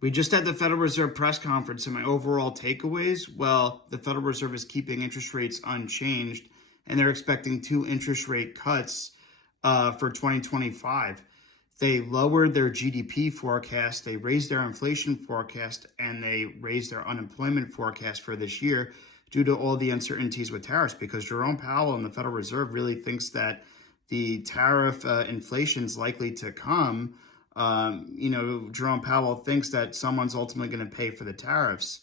We just had the Federal Reserve press conference, and my overall takeaways, well, the Federal Reserve is keeping interest rates unchanged, and they're expecting 2 interest rate cuts for 2025. They lowered their GDP forecast, they raised their inflation forecast, and they raised their unemployment forecast for this year due to all the uncertainties with tariffs, because Jerome Powell and the Federal Reserve really thinks that the tariff inflation is likely to come. Jerome Powell thinks that someone's ultimately going to pay for the tariffs,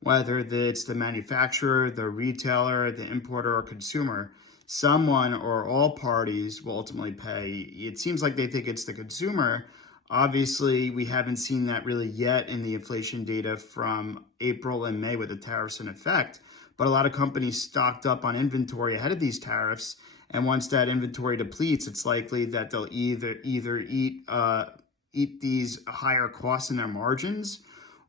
whether it's the manufacturer, the retailer, the importer, or consumer. Someone or all parties will ultimately pay. It seems like they think it's the consumer. Obviously, we haven't seen that really yet in the inflation data from April and May with the tariffs in effect. But a lot of companies stocked up on inventory ahead of these tariffs. And once that inventory depletes, it's likely that they'll either eat these higher costs in their margins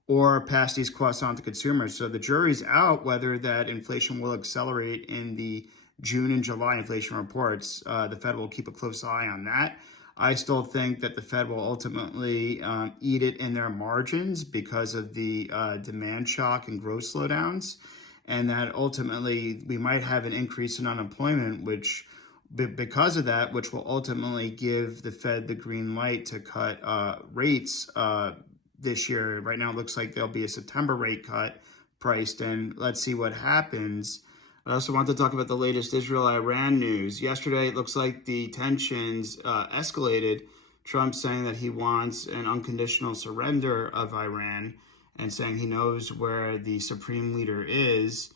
or pass these costs on to consumers. So the jury's out whether that inflation will accelerate in the June and July inflation reports. The Fed will keep a close eye on that. I still think that the Fed will ultimately eat it in their margins because of the demand shock and growth slowdowns, and that ultimately we might have an increase in unemployment, which because of that, which will ultimately give the Fed the green light to cut rates this year. Right now, it looks like there'll be a September rate cut priced in. Let's see what happens. I also want to talk about the latest Israel-Iran news. Yesterday, it looks like the tensions escalated. Trump saying that he wants an unconditional surrender of Iran and saying he knows where the supreme leader is,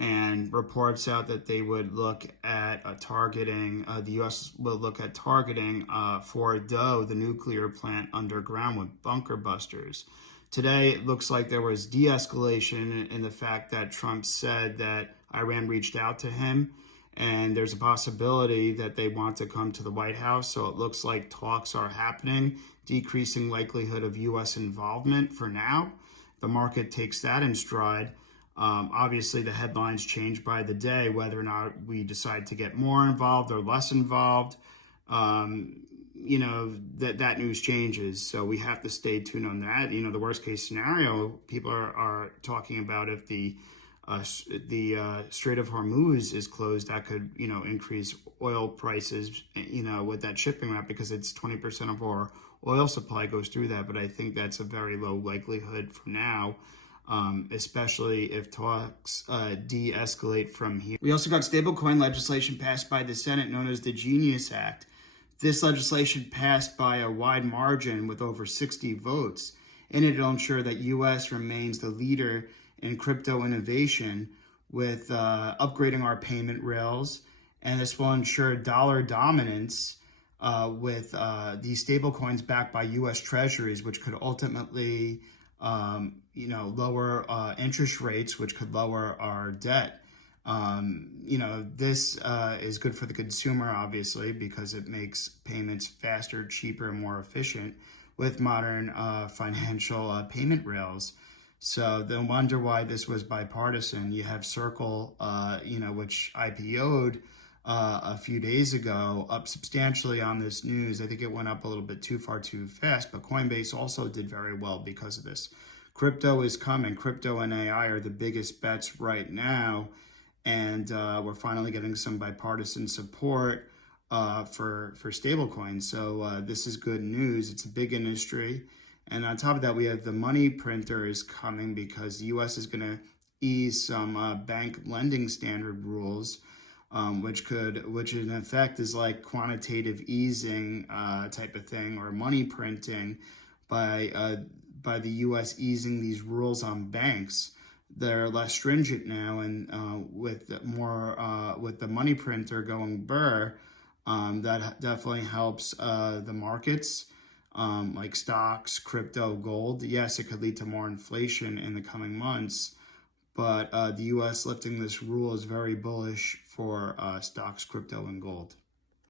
and reports out that they would look at targeting, the U.S. will look at targeting Fordo, the nuclear plant underground, with bunker busters. Today, it looks like there was de-escalation in the fact that Trump said that Iran reached out to him, and there's a possibility that they want to come to the White House. So it looks like talks are happening, decreasing likelihood of U.S. involvement for now. The market takes that in stride. Obviously, the headlines change by the day, whether or not we decide to get more involved or less involved. That news changes. So we have to stay tuned on that. The worst case scenario, people are talking about if the Strait of Hormuz is closed, that could, increase oil prices, with that shipping route, because it's 20% of our oil supply goes through that. But I think that's a very low likelihood for now. Especially if talks de-escalate from here. We also got stablecoin legislation passed by the Senate known as the Genius Act. This legislation passed by a wide margin with over 60 votes. In it, it'll ensure that U.S. remains the leader in crypto innovation with upgrading our payment rails, and this will ensure dollar dominance with these stablecoins backed by U.S. Treasuries, which could ultimately lower interest rates, which could lower our debt. This is good for the consumer, obviously, because it makes payments faster, cheaper, and more efficient with modern financial payment rails. So then wonder why this was bipartisan. You have Circle, which IPO'd a few days ago, up substantially on this news. I think it went up a little bit too fast, but Coinbase also did very well because of this. Crypto is coming. Crypto and AI are the biggest bets right now, and we're finally getting some bipartisan support for stablecoins. So this is good news. It's a big industry. And on top of that, we have the money printer is coming because the U.S. is going to ease some bank lending standard rules, which in effect is like quantitative easing type of thing, or money printing by the U.S. easing these rules on banks. They're less stringent now, and with the money printer going burr, that definitely helps the markets. Like stocks, crypto, gold. Yes, it could lead to more inflation in the coming months, but the U.S. lifting this rule is very bullish for stocks, crypto, and gold.